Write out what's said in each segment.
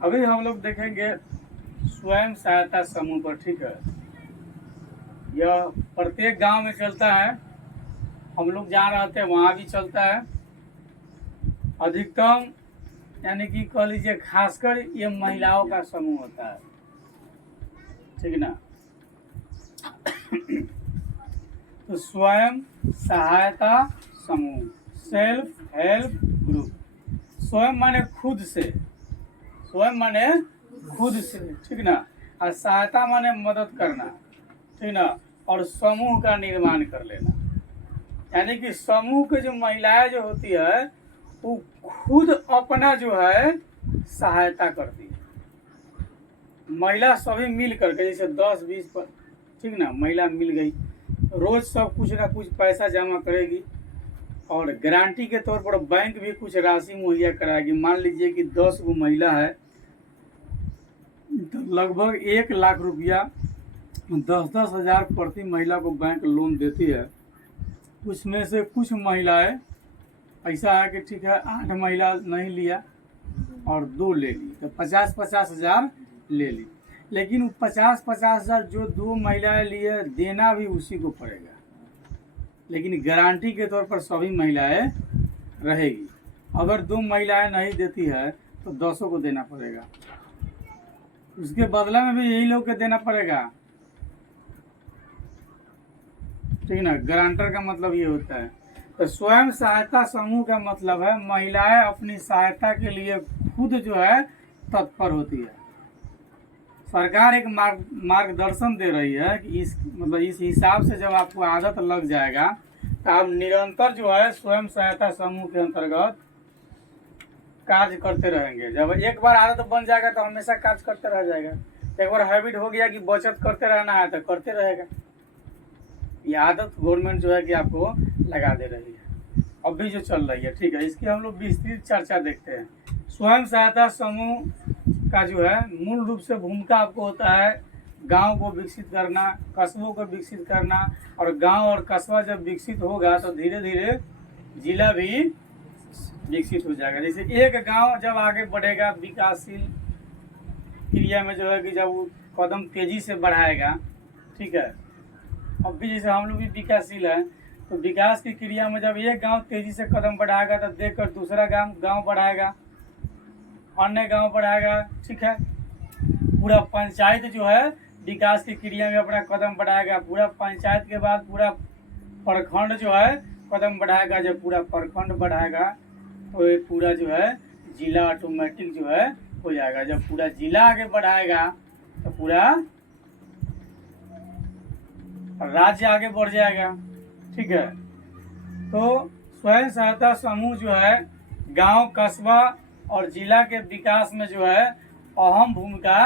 अभी हम लोग देखेंगे स्वयं सहायता समूह पर। ठीक है, यह प्रत्येक गांव में चलता है। हम लोग जहाँ रहते हैं वहाँ भी चलता है। अधिकतम यानी कि कह लीजिए खासकर ये महिलाओं का समूह होता है। ठीक ना। तो स्वयं सहायता समूह, सेल्फ हेल्प ग्रुप। स्वयं माने खुद से, स्वयं माने खुद से, ठीक ना। और सहायता माने मदद करना, ठीक ना। और समूह का निर्माण कर लेना, यानी कि समूह के जो महिलाएं जो होती है वो खुद अपना जो है सहायता करती है। महिला सभी मिल करके, जैसे 10-20 पर, ठीक ना, महिला मिल गई, रोज सब कुछ ना कुछ पैसा जमा करेगी और गारंटी के तौर पर बैंक भी कुछ राशि मुहैया कराएगी। मान लीजिए कि 10 गो महिला है तो लगभग 1 लाख रुपया 10-10 हज़ार प्रति महिला को बैंक लोन देती है। उसमें से कुछ महिलाएं ऐसा है कि ठीक है 8 महिला नहीं लिया और 2 ले ली, तो 50-50 हज़ार ले ली। लेकिन 50-50 हज़ार जो 2 महिलाएं लिए देना भी उसी को पड़ेगा, लेकिन गारंटी के तौर पर सभी महिलाएं रहेगी। अगर 2 महिलाएं नहीं देती है तो 10 को देना पड़ेगा, उसके बदला में भी यही लोग के देना पड़ेगा, ठीक ना। गारंटर का मतलब ये होता है। तो स्वयं सहायता समूह का मतलब है महिलाएं अपनी सहायता के लिए खुद जो है तत्पर होती है। सरकार एक मार्गदर्शन दे रही है कि इस हिसाब से जब आपको आदत लग जाएगा तो आप निरंतर जो है स्वयं सहायता समूह के अंतर्गत कार्य करते रहेंगे। जब एक बार आदत बन जाएगा तो हमेशा कार्य करते रह जाएगा। एक बार हैबिट हो गया कि बचत करते रहना है तो करते रहेगा। ये आदत गवर्नमेंट जो है कि आपको लगा दे रही है, अब भी जो चल रही है। ठीक है, इसकी हम लोग विस्तृत चर्चा देखते हैं। स्वयं सहायता समूह का जो है मूल रूप से भूमिका आपको होता है गांव को विकसित करना, कस्बों को विकसित करना, और गांव और कस्बा जब विकसित होगा तो धीरे धीरे जिला भी विकसित हो जाएगा। जैसे एक गांव जब आगे बढ़ेगा विकासशील क्रिया में जो है कि जब वो कदम तेजी से बढ़ाएगा, ठीक है, अब भी जैसे हम लोग भी विकासशील है तो विकास की क्रिया में जब एक गांव तेजी से कदम बढ़ाएगा तो देखकर दूसरा गांव बढ़ाएगा, अन्य गांव बढ़ाएगा, ठीक है। पूरा पंचायत जो है विकास की क्रिया में अपना कदम बढ़ाएगा, पूरा पंचायत के बाद पूरा प्रखंड जो है कदम बढ़ाएगा। जब पूरा प्रखंड बढ़ाएगा तो ये पूरा जो है जिला ऑटोमेटिक जो है हो जाएगा। जब पूरा जिला आगे बढ़ाएगा तो पूरा राज्य आगे बढ़ जाएगा, ठीक है। तो स्वयं सहायता समूह जो है गांव, कस्बा और जिला के विकास में जो है अहम भूमिका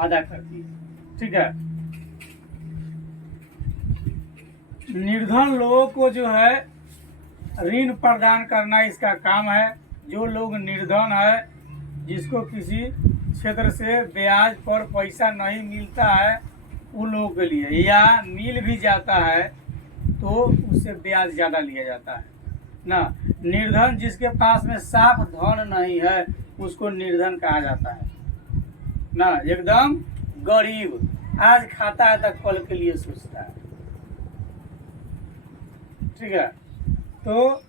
अदा करती है, ठीक है। निर्धन लोगों को जो है ऋण प्रदान करना इसका काम है। जो लोग निर्धन है, जिसको किसी क्षेत्र से ब्याज पर पैसा नहीं मिलता है, उन लोगों के लिए, या मिल भी जाता है तो उससे ब्याज ज़्यादा लिया जाता है ना। निर्धन जिसके पास में साफ धन नहीं है उसको निर्धन कहा जाता है ना। एकदम गरीब, आज खाता है तो कल के लिए सोचता है, ठीक है। तो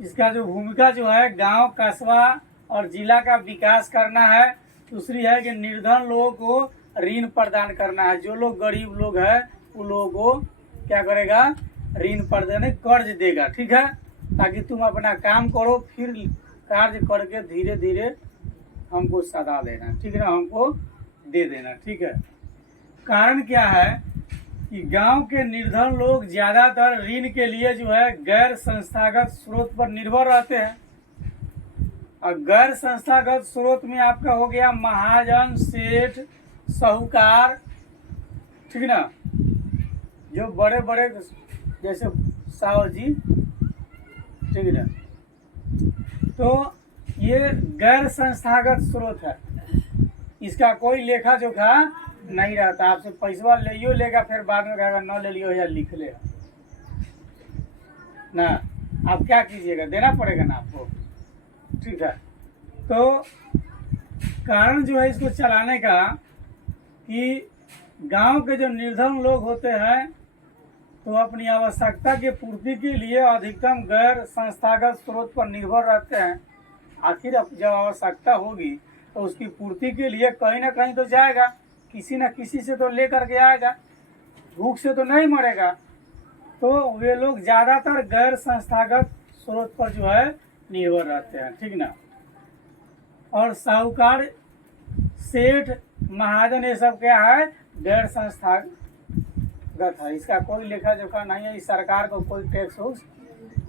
इसका जो भूमिका जो है गांव, कस्बा और जिला का विकास करना है। दूसरी है कि निर्धन लोगों को ऋण प्रदान करना है। जो लोग गरीब लोग हैं उन लोगों को क्या करेगा, ऋण प्रदान, कर्ज देगा, ठीक है, ताकि तुम अपना काम करो, फिर कार्य करके धीरे धीरे हमको सदा देना, ठीक है ना, हमको दे देना, ठीक है। कारण क्या है कि गांव के निर्धन लोग ज्यादातर ऋण के लिए जो है गैर संस्थागत स्रोत पर निर्भर रहते हैं। और गैर संस्थागत स्रोत में आपका हो गया महाजन, सेठ, साहूकार, ठीक ना, जो बड़े बड़े जैसे साहू जी, ठीक है ना। तो ये गैर संस्थागत स्रोत है, इसका कोई लेखा जोखा नहीं रहता। आपसे पैसा ले लेगा, फिर बाद में कहेगा न ले लियो या लिख ले ना। आप क्या कीजिएगा, देना पड़ेगा ना आपको, ठीक है। तो कारण जो है इसको चलाने का कि गांव के जो निर्धन लोग होते हैं तो अपनी आवश्यकता की पूर्ति के लिए अधिकतम गैर संस्थागत स्रोत पर निर्भर रहते हैं। आखिर जब आवश्यकता होगी तो उसकी पूर्ति के लिए कहीं ना कहीं तो जाएगा, किसी न किसी से तो ले करके आएगा, भूख से तो नहीं मरेगा। तो वे लोग ज़्यादातर गैर संस्थागत स्रोत पर जो है निर्भर रहते हैं, ठीक ना। और साहूकार, सेठ, महाजन, ये सब क्या है, गैर संस्थागत है। इसका कोई लेखा जोखा नहीं है, इस सरकार को कोई टैक्स हो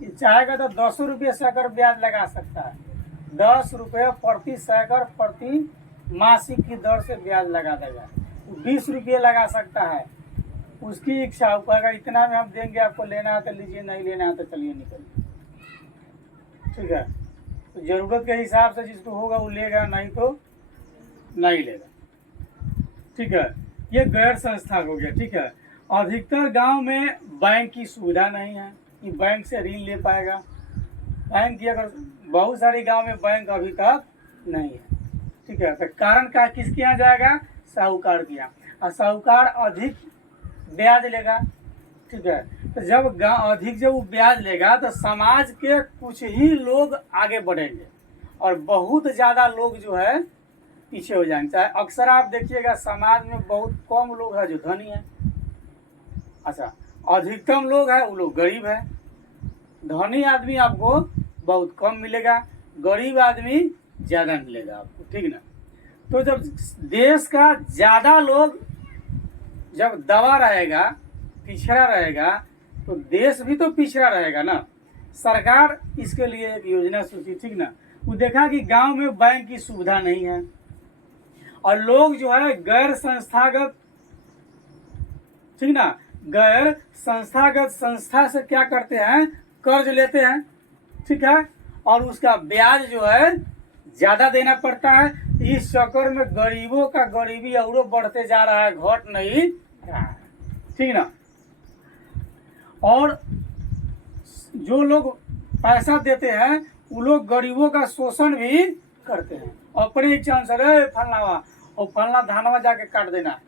चाहेगा तो 10 रुपये सैकड़ ब्याज लगा सकता है, 10 रुपये प्रति सैकड़ प्रति मासिक की दर से ब्याज लगा देगा। 20 रुपये लगा सकता है, उसकी इच्छा ऊपर, इतना में हम देंगे, आपको लेना है तो लीजिए, नहीं लेना है तो चलिए निकलिए, ठीक है। तो ज़रूरत के हिसाब से जिसको होगा वो लेगा, नहीं तो नहीं लेगा, ठीक है। ये गैर संस्था हो गया, ठीक है। अधिकतर गांव में बैंक की सुविधा नहीं है कि बैंक से ऋण ले पाएगा। बैंक की अगर बहुत सारी गांव में बैंक अभी तक नहीं है, ठीक है। तो कारण का किसके यहाँ जाएगा, साहूकार के यहाँ, और साहूकार अधिक ब्याज लेगा, ठीक है। तो जब अधिक जब वो ब्याज लेगा तो समाज के कुछ ही लोग आगे बढ़ेंगे और बहुत ज़्यादा लोग जो है पीछे हो जाएंगे। चाहे अक्सर आप देखिएगा समाज में बहुत कम लोग हैं जो धनी है, अच्छा, अधिकतम लोग हैं वो लोग गरीब है। धनी आदमी आपको बहुत कम मिलेगा, गरीब आदमी ज़्यादा मिलेगा आपको, ठीक ना। तो जब देश का ज़्यादा लोग जब दबा रहेगा, पिछड़ा रहेगा, तो देश भी तो पिछड़ा रहेगा ना। सरकार इसके लिए एक योजना सोची, ठीक ना। वो देखा कि गांव में बैंक की सुविधा नहीं है और लोग जो है गैर संस्थागत, ठीक ना, गैर संस्थागत संस्था से क्या करते हैं, कर्ज लेते हैं, ठीक है। और उसका ब्याज जो है ज़्यादा देना पड़ता है। इस चक्कर में गरीबों का गरीबी और बढ़ते जा रहा है, घट नहीं रहा है, ठीक ना। और जो लोग पैसा देते हैं वो लोग गरीबों का शोषण भी करते हैं अपनी इच्छा अनुसार। फलनावा और फलना धानवा जाके काट देना,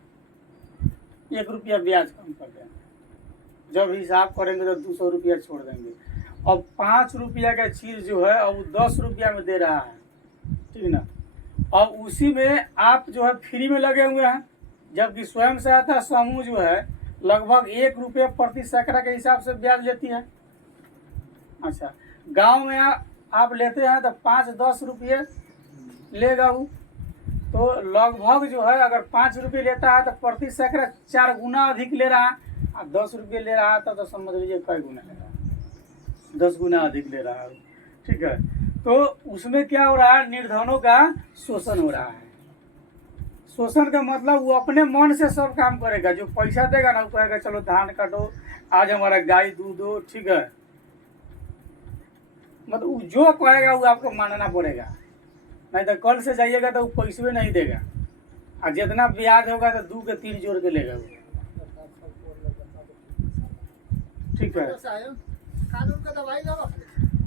1 रुपया ब्याज कम कर देना, जब हिसाब करेंगे तो 200 रुपया छोड़ देंगे। अब 5 रुपया का चीज़ जो है अब 10 रुपया में दे रहा है, ठीक ना। और उसी में आप जो है फ्री में लगे हुए हैं, जबकि स्वयं सहायता समूह जो है लगभग 1 रुपये प्रति सैकड़ा के हिसाब से ब्याज लेती है। अच्छा, गांव में आप लेते हैं तो 5-10 रुपये लेगा वो, तो लगभग जो है अगर 5 रुपये लेता है तो प्रति सैकड़ा 4 गुना अधिक ले रहा है, और 10 रुपये ले रहा है तो समझ लीजिए कई गुना ले रहा है, 10 गुना अधिक ले रहा है, ठीक है। तो उसमें क्या हो रहा है, निर्धनों का शोषण हो रहा है। शोषण का मतलब वो अपने मन से सब काम करेगा, जो पैसा देगा ना वो कहेगा चलो धान काटो, आज हमारा गाय दूध दो, ठीक है। मतलब वो जो कहेगा वो आपको मानना पड़ेगा, नहीं तो कल से जाइएगा तो वो पैसे नहीं देगा, और जितना ब्याज होगा तो 2 के 3 जोड़ के लेगा वो, ठीक है।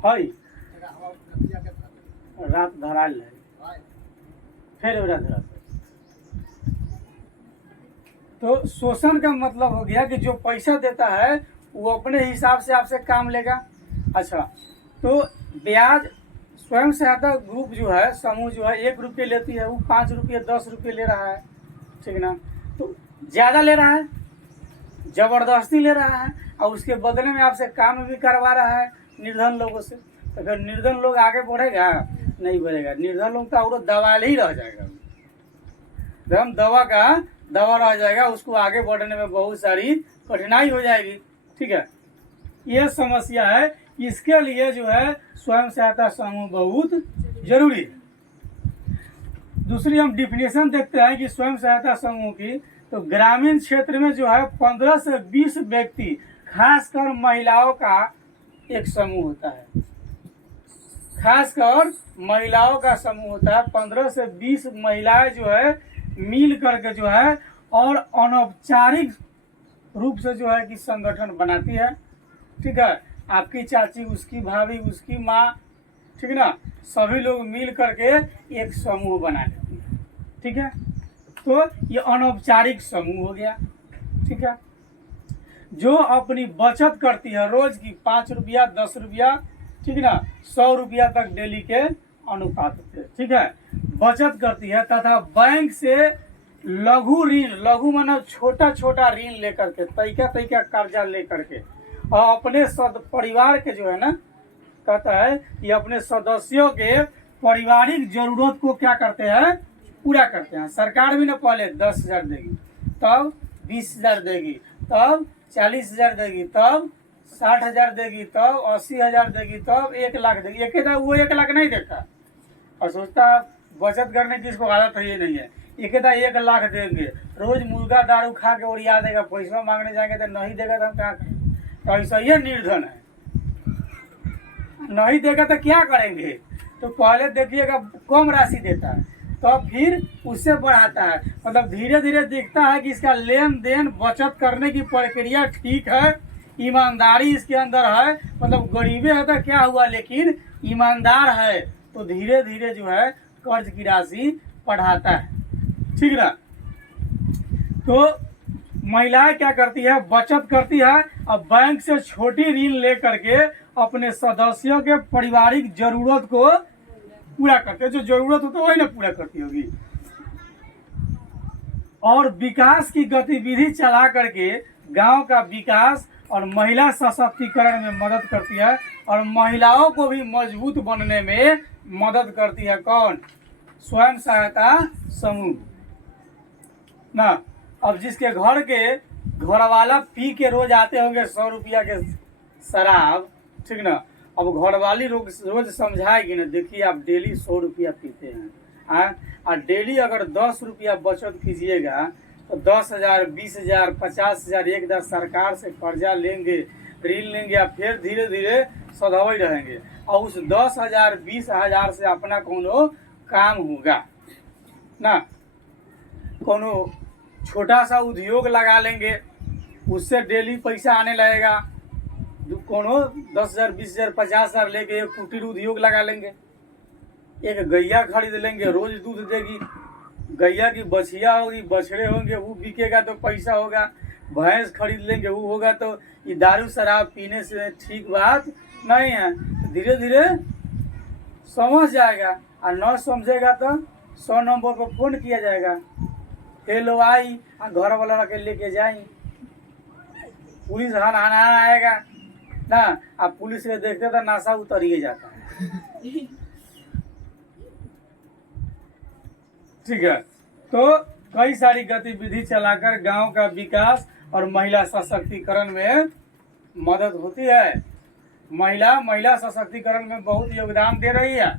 है रात धराल है, फिर रात धराल। तो शोषण का मतलब हो गया कि जो पैसा देता है वो अपने हिसाब से आपसे काम लेगा। अच्छा, तो ब्याज स्वयं सहायता ग्रुप जो है, समूह जो है 1 रुपये लेती है, वो 5 रुपये 10 रुपये ले रहा है, ठीक ना। तो ज़्यादा ले रहा है, ज़बरदस्ती ले रहा है, और उसके बदले में आपसे काम भी करवा रहा है निर्धन लोगों से। तो फिर निर्धन लोग आगे बढ़ेगा नहीं बढ़ेगा, निर्धन लोग का और दबाल ही रह जाएगा, एकदम दवा रह जाएगा, उसको आगे बढ़ने में बहुत सारी कठिनाई हो जाएगी, ठीक है। ये समस्या है, इसके लिए जो है स्वयं सहायता समूह बहुत जरूरी है। दूसरी हम डिफिनेशन देखते हैं कि स्वयं सहायता समूह की, तो ग्रामीण क्षेत्र में जो है 15 से 20 व्यक्ति, खासकर महिलाओं का एक समूह होता है, खासकर महिलाओं का समूह होता है। 15 से 20 महिलाएं जो है मिल करके जो है और अनौपचारिक रूप से जो है कि संगठन बनाती है, ठीक है। आपकी चाची, उसकी भाभी, उसकी माँ, ठीक ना, सभी लोग मिल करके एक समूह बना लेती है। ठीक है। तो ये अनौपचारिक समूह हो गया, ठीक है। जो अपनी बचत करती है रोज की 5 रुपया 10 रुपया, ठीक है ना, 100 रुपया तक डेली के अनुपात से, ठीक है, बचत करती है तथा बैंक से लघु ऋण, लघु माना छोटा छोटा ऋण लेकर के, तरीका तरीका कर्जा लेकर के, और अपने परिवार के जो है ना, कहता है कि अपने सदस्यों के पारिवारिक जरूरत को क्या करते हैं, पूरा करते हैं। सरकार भी ना पहले 10,000 देगी, तब 20,000 देगी, तब 40,000 देगी, तब 60,000 देगी, तब 80,000 देगी, तब 1,00,000 देगी। एक वो 1,00,000 नहीं देता और सोचता बचत करने की इसको आदत है, ये नहीं है। एक 1,00,000 देंगे, रोज मुर्गा दारू खा के ओरिया देगा, पैसा मांगने जाएंगे तो नहीं देगा तो हम क्या करेंगे। तो ऐसा ये निर्धन है, नहीं देगा तो क्या करेंगे। तो पहले देखिएगा कम राशि देता है, तो फिर उससे बढ़ाता है, मतलब धीरे धीरे देखता है कि इसका लेन देन बचत करने की प्रक्रिया ठीक है, ईमानदारी इसके अंदर है, मतलब गरीबे है तो क्या हुआ, लेकिन ईमानदार है, तो धीरे धीरे जो है कर्ज की राशि बढ़ाता है, ठीक ना। तो महिलाएं क्या करती है, बचत करती है और बैंक से छोटी ऋण लेकर के अपने सदस्यों के पारिवारिक जरूरत को पूरा करते हैं। जो जरूरत होता है वही ना पूरा करती होगी, और विकास की गतिविधि चला करके गांव का विकास और महिला सशक्तिकरण में मदद करती है, और महिलाओं को भी मजबूत बनने में मदद करती है। कौन, स्वयं सहायता समूह ना। अब जिसके घर के घर वाला पी के रोज आते होंगे 100 रुपया के शराब, ठीक ना, अब घरवाली रोज समझाएगी ना, देखिए आप डेली 100 रुपया पीते हैं, और डेली अगर 10 रुपया बचत कीजिएगा तो 10,000 20,000 50,000 एक सरकार से कर्जा लेंगे, ऋण लेंगे, और फिर धीरे धीरे सधवे रहेंगे, और उस 10,000 20,000 से अपना कोनो काम होगा ना, कोनो छोटा सा उद्योग लगा लेंगे, उससे डेली पैसा आने लगेगा। कोनो 10,000 20,000 50,000 लेके एक कुटीर उद्योग लगा लेंगे, एक गैया खरीद लेंगे, रोज दूध देगी, गैया की बछिया होगी, बछड़े होंगे, वो बिकेगा तो पैसा होगा, भैंस खरीद लेंगे, वो होगा, तो ये दारू शराब पीने से ठीक बात नहीं है। धीरे धीरे समझ जाएगा, और न समझेगा तो 100 नंबर पर फोन किया जाएगा, हेलो आई, घर वाला के लेके जाई, पुलिस हनाना आएगा ना, अब पुलिस के देखते तो नशा उतरिए जाता है, ठीक है। तो कई सारी गतिविधि चलाकर गांव का विकास और महिला सशक्तिकरण में मदद होती है। महिला सशक्तिकरण में बहुत योगदान दे रही है,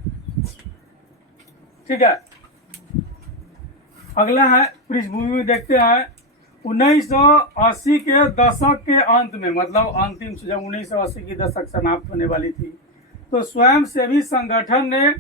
ठीक है। अगला है पृष्ठभूमि में देखते हैं 1980 के दशक के अंत में, मतलब अंतिम जब 1980 की दशक समाप्त होने वाली थी, तो स्वयंसेवी संगठन ने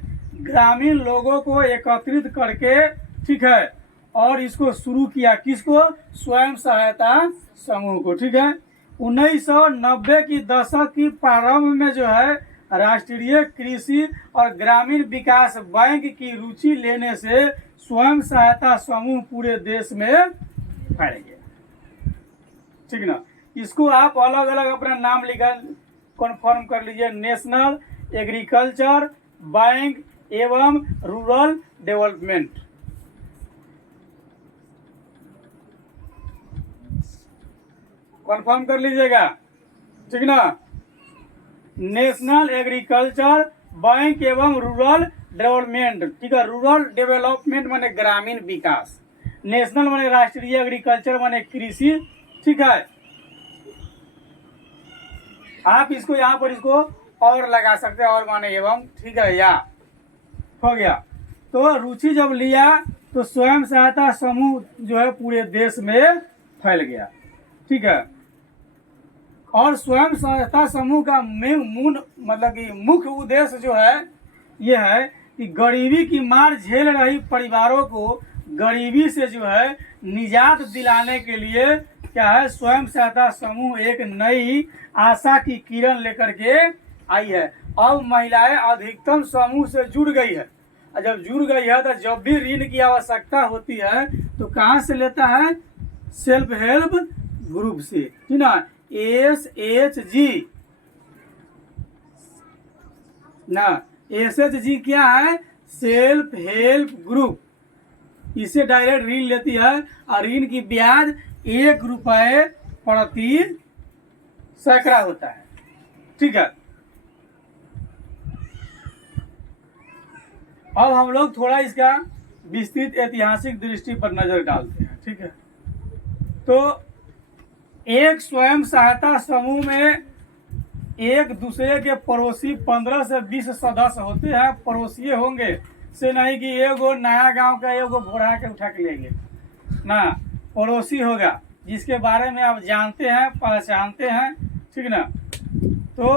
ग्रामीण लोगों को एकत्रित करके, ठीक है, और इसको शुरू किया, किसको, स्वयं सहायता समूह को, ठीक है। 1990 की दशक की प्रारंभ में जो है राष्ट्रीय कृषि और ग्रामीण विकास बैंक की रुचि लेने से स्वयं सहायता समूह पूरे देश में फैल गया, ठीक ना। इसको आप अलग अलग अपना नाम लिखा कन्फर्म कर लीजिए, नेशनल एग्रीकल्चर बैंक एवं रूरल डेवलपमेंट, कन्फर्म कर लीजिएगा, ठीक ना। नेशनल एग्रीकल्चर बैंक एवं रूरल डेवलपमेंट, ठीक है। रूरल डेवलपमेंट माने ग्रामीण विकास, नेशनल माने राष्ट्रीय, एग्रीकल्चर माने कृषि, ठीक है। आप इसको यहाँ पर इसको और लगा सकते हैं, और माने एवं, ठीक है, या हो गया। तो रुचि जब लिया तो स्वयं सहायता समूह जो है पूरे देश में फैल गया, ठीक है। और स्वयं सहायता समूह का मतलब कि मुख्य उद्देश्य जो है ये है कि गरीबी की मार झेल रही परिवारों को गरीबी से जो है निजात दिलाने के लिए क्या है, स्वयं सहायता समूह एक नई आशा की किरण लेकर के आई है। अब महिलाएं अधिकतम समूह से जुड़ गई है, और जब जुड़ गई है तो जब भी ऋण की आवश्यकता होती है तो कहाँ से लेता है? सेल्फ हेल्प ग्रुप से, ठीक ना। SHG ना, SHG क्या है? Self help group. इससे डायरेक्ट ऋण लेती है और ऋण की ब्याज 1 रुपये प्रति सैकड़ा होता है, ठीक है। अब हम लोग थोड़ा इसका विस्तृत ऐतिहासिक दृष्टि पर नजर डालते हैं, ठीक है। तो एक स्वयं सहायता समूह में एक दूसरे के पड़ोसी 15 से 20 सदस्य होते हैं। पड़ोसी होंगे से नहीं कि एगो नया गांव का एगो भोरा के उठा के लेंगे ना, पड़ोसी होगा जिसके बारे में आप जानते हैं, पहचानते हैं, ठीक ना। तो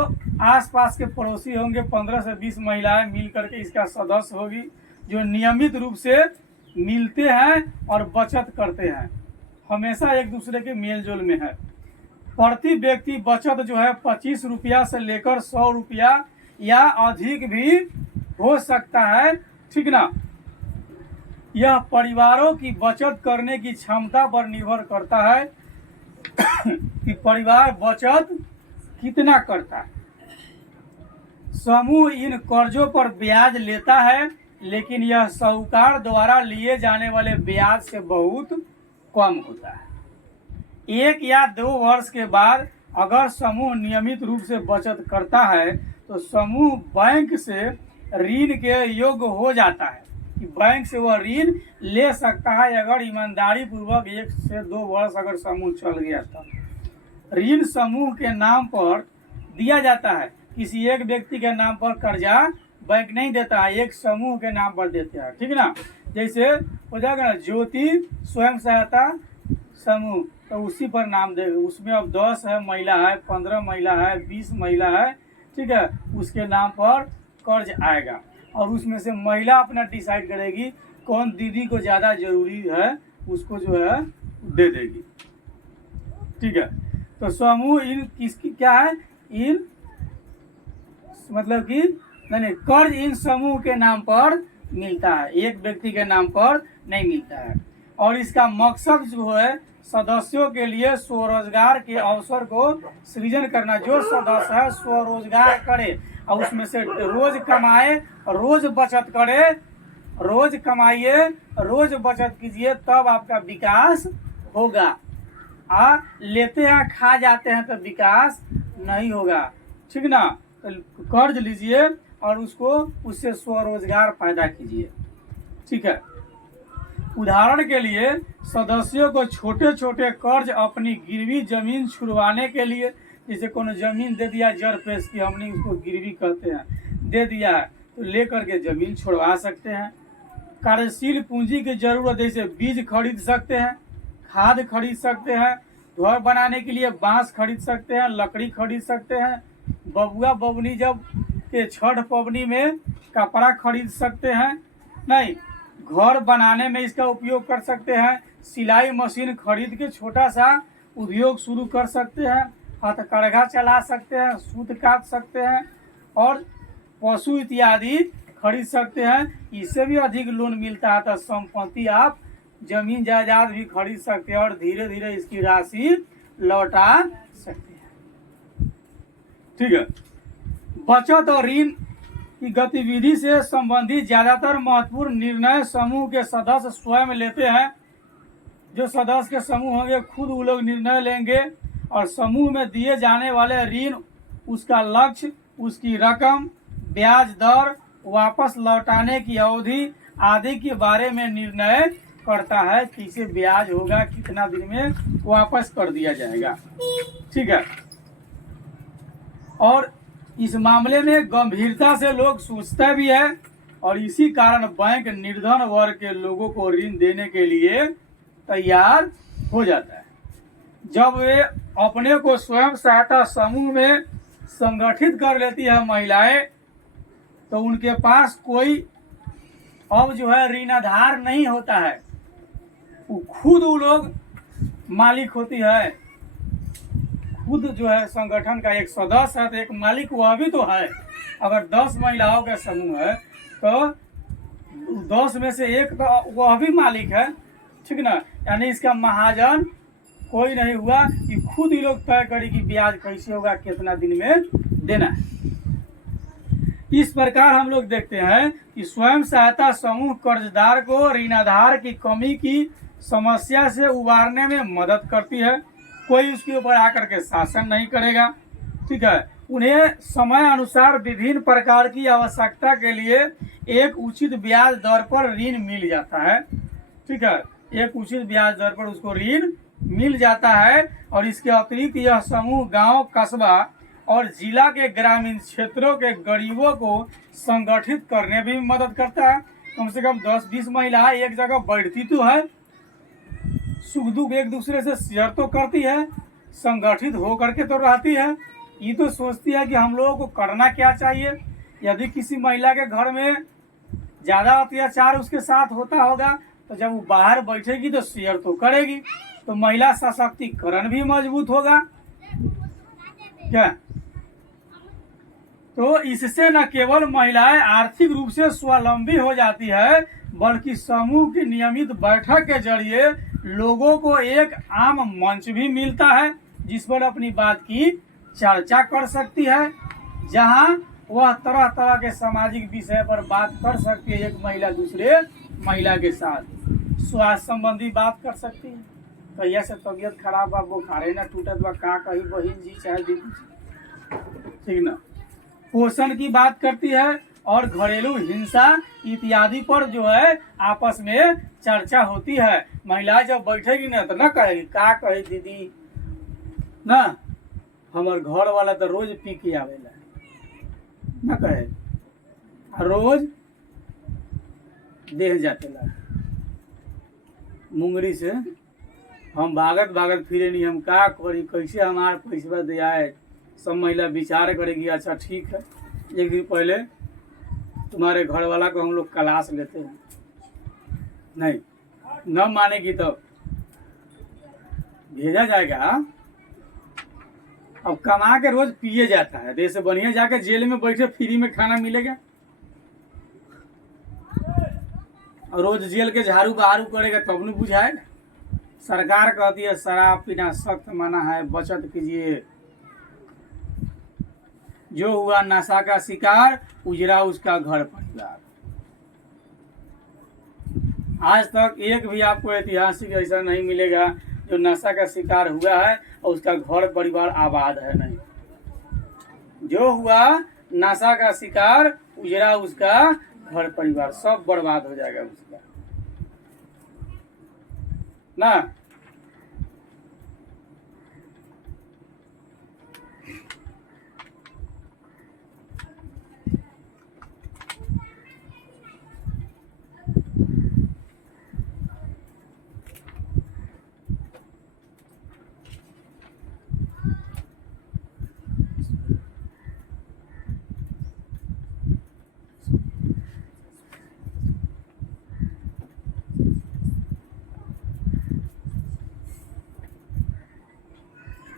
आसपास के पड़ोसी होंगे, 15 से 20 महिलाएं मिल करके इसका सदस्य होगी, जो नियमित रूप से मिलते हैं और बचत करते हैं, हमेशा एक दूसरे के मेल जोल में है। प्रति व्यक्ति बचत जो है 25 रुपया से लेकर 100 रुपया या अधिक भी हो सकता है, ठीक ना। यह परिवारों की बचत करने की क्षमता पर निर्भर करता है कि परिवार बचत कितना करता है। समूह इन कर्जों पर ब्याज लेता है, लेकिन यह साहूकार द्वारा लिए जाने वाले ब्याज से बहुत कम होता है। 1 या 2 वर्ष के बाद अगर समूह नियमित रूप से बचत करता है तो समूह बैंक से ऋण के योग्य हो जाता है कि बैंक से वह ऋण ले सकता है, अगर ईमानदारी पूर्वक 1 से 2 वर्ष अगर समूह चल गया तो। ऋण समूह के नाम पर दिया जाता है, किसी एक व्यक्ति के नाम पर कर्जा बैंक नहीं देता है, एक समूह के नाम पर देते हैं, ठीक ना। जैसे हो जाएगा ना ज्योति स्वयं सहायता समूह, तो उसी पर नाम देगा। उसमें अब 10 है महिला है, 15 महिला है, 20 महिला है, ठीक है, उसके नाम पर कर्ज आएगा और उसमें से महिला अपना डिसाइड करेगी कौन दीदी को ज़्यादा जरूरी है, उसको जो है दे देगी, ठीक है। तो समूह इन किसकी क्या है? इन मतलब कि नहीं, कर्ज इन समूह के नाम पर मिलता है, एक व्यक्ति के नाम पर नहीं मिलता है। और इसका मकसद जो है सदस्यों के लिए स्वरोजगार के अवसर को सृजन करना। जो सदस्य है स्वरोजगार करे और उसमें से रोज कमाए, रोज बचत करे, रोज कमाइए, रोज बचत कीजिए, तब आपका विकास होगा। लेते हैं खा जाते हैं तो विकास नहीं होगा, ठीक ना। तो कर्ज लीजिए और उससे स्वरोजगार पैदा कीजिए, ठीक है। उदाहरण के लिए सदस्यों को छोटे छोटे कर्ज अपनी गिरवी जमीन छुड़वाने के लिए, जैसे कोनो जमीन दे दिया जर पेश की, हमने उसको गिरवी कहते हैं, दे दिया है तो ले करके जमीन छुड़वा सकते हैं। कार्यशील पूंजी की जरूरत, जैसे बीज खरीद सकते हैं, खाद खरीद सकते हैं, घर बनाने के लिए बांस खरीद सकते हैं, लकड़ी खरीद सकते हैं, बबुआ बबनी जब के छठ पवनी में कपड़ा खरीद सकते हैं, नहीं घर बनाने में इसका उपयोग कर सकते हैं। सिलाई मशीन खरीद के छोटा सा उद्योग शुरू कर सकते हैं, हथकरघा चला सकते हैं, सूत काट सकते हैं और पशु इत्यादि खरीद सकते हैं। इससे भी अधिक लोन मिलता है तो संपत्ति आप जमीन जायदाद भी खरीद सकते हैं और धीरे धीरे इसकी राशि लौटा सकते हैं, ठीक है। बचत और ऋण की गतिविधि से संबंधित ज्यादातर महत्वपूर्ण निर्णय समूह के सदस्य स्वयं लेते हैं। जो सदस्य के समूह होंगे खुद वो लोग निर्णय लेंगे और समूह में दिए जाने वाले ऋण, उसका लक्ष्य, उसकी रकम, ब्याज दर, वापस लौटाने की अवधि आदि के बारे में निर्णय करता है कि इसे ब्याज होगा, कितना दिन में वापस कर दिया जाएगा, ठीक है। और इस मामले में गंभीरता से लोग सोचते भी है और इसी कारण बैंक निर्धन वर्ग के लोगों को ऋण देने के लिए तैयार हो जाता है। जब वे अपने को स्वयं सहायता समूह में संगठित कर लेती है महिलाएं, तो उनके पास कोई अब जो है ऋणाधार नहीं होता है, खुद वो लोग मालिक होती है, खुद जो है संगठन का एक सदस्य है तो एक मालिक वह भी तो है। अगर 10 महिलाओं का समूह है तो 10 में से एक तो वह भी मालिक है, ठीक ना। यानी इसका महाजन कोई नहीं हुआ कि खुद ही लोग तय करे कि ब्याज कैसे होगा, कितना दिन में देना है। इस प्रकार हम लोग देखते हैं कि स्वयं सहायता समूह कर्जदार को ऋणाधार की कमी की समस्या से उबारने में मदद करती है। कोई उसके ऊपर आकर के शासन नहीं करेगा, ठीक है। उन्हें समय अनुसार विभिन्न प्रकार की आवश्यकता के लिए एक उचित ब्याज दर पर ऋण मिल जाता है, ठीक है। एक उचित ब्याज दर पर उसको ऋण मिल जाता है। और इसके अतिरिक्त यह समूह गांव, कस्बा और जिला के ग्रामीण क्षेत्रों के गरीबों को संगठित करने में भी मदद करता है। कम से कम 10-20 महिलाएं एक जगह बैठती तो है, सुख दुख एक दूसरे से शेयर तो करती है, संगठित हो करके तो रहती है। ये तो सोचती है कि हम लोगों को करना क्या चाहिए। यदि किसी महिला के घर में ज़्यादा अत्याचार उसके साथ होता होगा तो जब वो बाहर बैठेगी तो शेयर तो करेगी, तो महिला सशक्तिकरण भी मजबूत होगा क्या। तो इससे न केवल महिलाएं आर्थिक रूप से स्वावलंबी हो जाती है, बल्कि समूह की नियमित बैठक के जरिए लोगों को एक आम मंच भी मिलता है जिस पर अपनी बात की चर्चा कर सकती है, जहां वह तरह तरह के सामाजिक विषय पर बात कर सकती है। एक महिला दूसरे महिला के साथ स्वास्थ्य संबंधी बात कर सकती है, कहिया से तबीयत खराब बा, बुखारे न टूटत बा, का कही बहन जी चाहे दीदी जी, ठीक ना। पोषण की बात करती है और घरेलू हिंसा इत्यादि पर जो है आपस में चर्चा होती है। महिलाएं जब बैठेगी ना तो न कहेगी का कही दीदी ना, हमार घर वाला तो रोज पी के आवेला न कहे, रोज देह जातेला मुंगरी से, हम भागत भागत फिरे नहीं, हम का करी, कैसे हमार पैसा दिया है। सब महिला विचार करेगी अच्छा ठीक है, एक दिन पहले तुम्हारे घर वाला को हम लोग क्लास लेते हैं, नहीं न मानेगी तो भेजा जाएगा। अब कमा के रोज पिए जाता है, तो इससे बढ़िया जाके जेल में बैठे फ्री में खाना मिलेगा, और रोज जेल के झाड़ू बहारू करेगा तब न बुझाएगा। सरकार कहती है शराब पीना सख्त मना है, बचत कीजिए। जो हुआ नशा का शिकार उजरा उसका घर परिवार। आज तक एक भी आपको ऐतिहासिक ऐसा नहीं मिलेगा जो नशा का शिकार हुआ है और उसका घर परिवार आबाद है, नहीं। जो हुआ नशा का शिकार उजरा उसका घर परिवार, सब बर्बाद हो जाएगा उसका ना।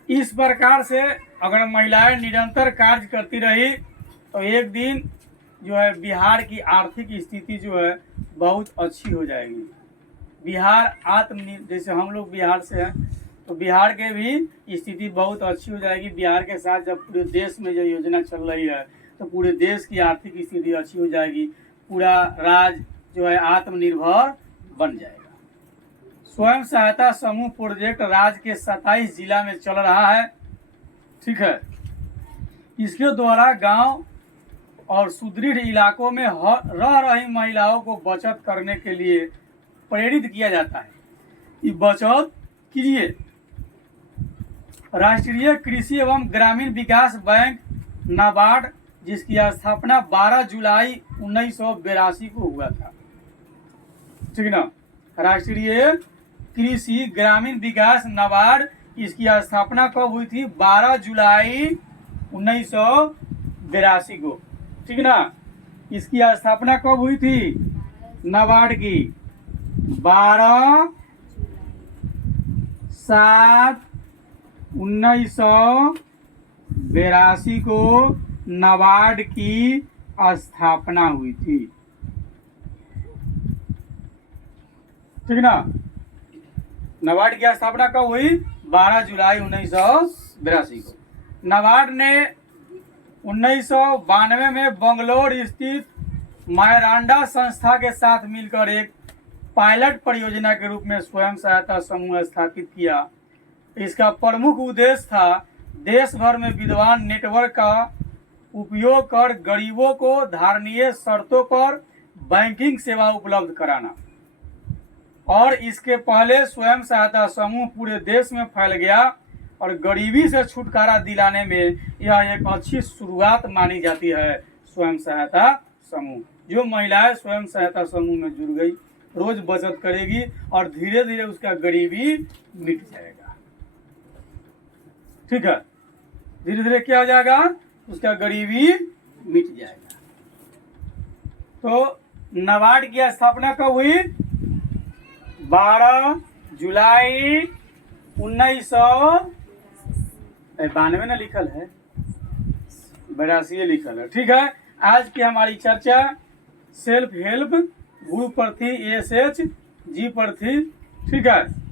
इस प्रकार से अगर महिलाएं निरंतर कार्य करती रही तो एक दिन जो है बिहार की आर्थिक स्थिति जो है बहुत अच्छी हो जाएगी। बिहार जैसे हम लोग बिहार से हैं तो बिहार के भी स्थिति बहुत अच्छी हो जाएगी। बिहार के साथ जब पूरे देश में जो योजना चल रही है तो पूरे देश की आर्थिक स्थिति अच्छी हो जाएगी, पूरा राज्य जो है आत्मनिर्भर बन जाएगा। स्वयं सहायता समूह प्रोजेक्ट राज्य के 27 जिला में चल रहा है, ठीक है। इसके द्वारा गांव और सुदृढ़ इलाकों में रह रही महिलाओं को बचत करने के लिए प्रेरित किया जाता है कि बचत कीजिए। राष्ट्रीय कृषि एवं ग्रामीण विकास बैंक नाबार्ड, जिसकी स्थापना 12 जुलाई 1982 को हुआ था, ठीक ना। राष्ट्रीय कृषि ग्रामीण विकास नाबार्ड, इसकी स्थापना कब हुई थी? 12 जुलाई 1982 को, ठीक ना। इसकी स्थापना कब हुई थी नाबार्ड की? 12/7/1982 को नाबार्ड की स्थापना हुई थी। ठीक ना। नाबार्ड की स्थापना कब हुई? 12 जुलाई 1982 को। नाबार्ड ने 1992 में बंगलोर स्थित मायरांडा संस्था के साथ मिलकर एक पायलट परियोजना के रूप में स्वयं सहायता समूह स्थापित किया। इसका प्रमुख उद्देश्य था देश भर में विद्वान नेटवर्क का उपयोग कर गरीबों को धारणीय शर्तों पर बैंकिंग सेवा उपलब्ध कराना। और इसके पहले स्वयं सहायता समूह पूरे देश में फैल गया और गरीबी से छुटकारा दिलाने में यह एक अच्छी शुरुआत मानी जाती है। स्वयं सहायता समूह, जो महिलाएं स्वयं सहायता समूह में जुड़ गई, रोज बचत करेगी और धीरे धीरे उसका गरीबी मिट जाएगा। ठीक है, धीरे धीरे क्या हो जाएगा? उसका गरीबी मिट जाएगा। तो नाबार्ड की स्थापना कब हुई? 12 जुलाई 1992 ना लिखल है, 82 लिखल है। ठीक है, आज की हमारी चर्चा सेल्फ हेल्प ग्रुप पर थी, ASH जी पर थी। ठीक है।